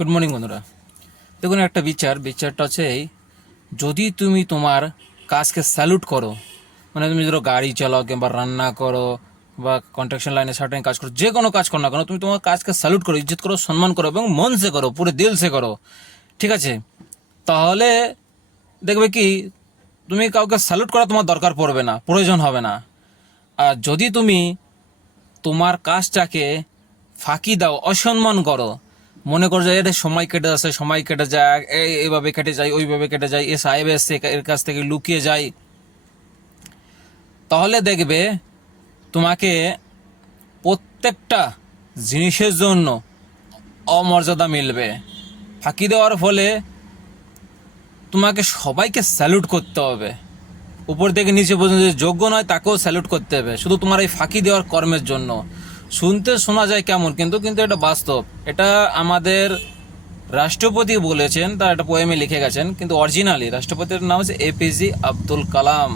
Good morning বন্ধুরা। দেখুন, একটা বিচার। বিচারটা হচ্ছে এই, যদি তুমি তোমার কাজকে স্যালুট করো মানে তুমি ধরো গাড়ি চালাও কিংবা রান্না করো বা কন্ট্রাকশন লাইনে সার্টেন কাজ করো, যে কোনো কাজ করো না কেন, তুমি তোমার কাজকে স্যালুট করো, ইজ্জত করো, সম্মান করো এবং মন সে করো, পুরো দিল সে করো। ঠিক আছে? তাহলে দেখবে কি, তুমি কাউকে স্যালুট করা তোমার দরকার পড়বে না, প্রয়োজন হবে না। আর যদি তুমি তোমার কাজটাকে ফাঁকি দাও, অসম্মান করো মনে করো যে এটা সময় কেটে যাচ্ছে, সময় কেটে যায় এই এইভাবে কেটে যায়, ওইভাবে কেটে যায়, এ সাহেব এসছে এর কাছ থেকে লুকিয়ে যায়। তাহলে দেখবে তোমাকে প্রত্যেকটা জিনিসের জন্য অমর্যাদা মিলবে। ফাঁকি দেওয়ার ফলে তোমাকে সবাইকে স্যালুট করতে হবে। উপর থেকে নিচে পর্যন্ত যে যোগ্য নয়, তাকেও স্যালুট করতে হবে। শুধু তোমার এই ফাঁকি দেওয়ার কর্মের জন্য। শুনতে শোনা যায় কেমন, কিন্তু কিন্তু এটা বাস্তব। এটা আমাদের রাষ্ট্রপতি বলেছেন, তার একটা পোয়েমে লিখে গেছেন, কিন্তু অরিজিনালি রাষ্ট্রপতির নাম হচ্ছে এপিজি আব্দুল কালাম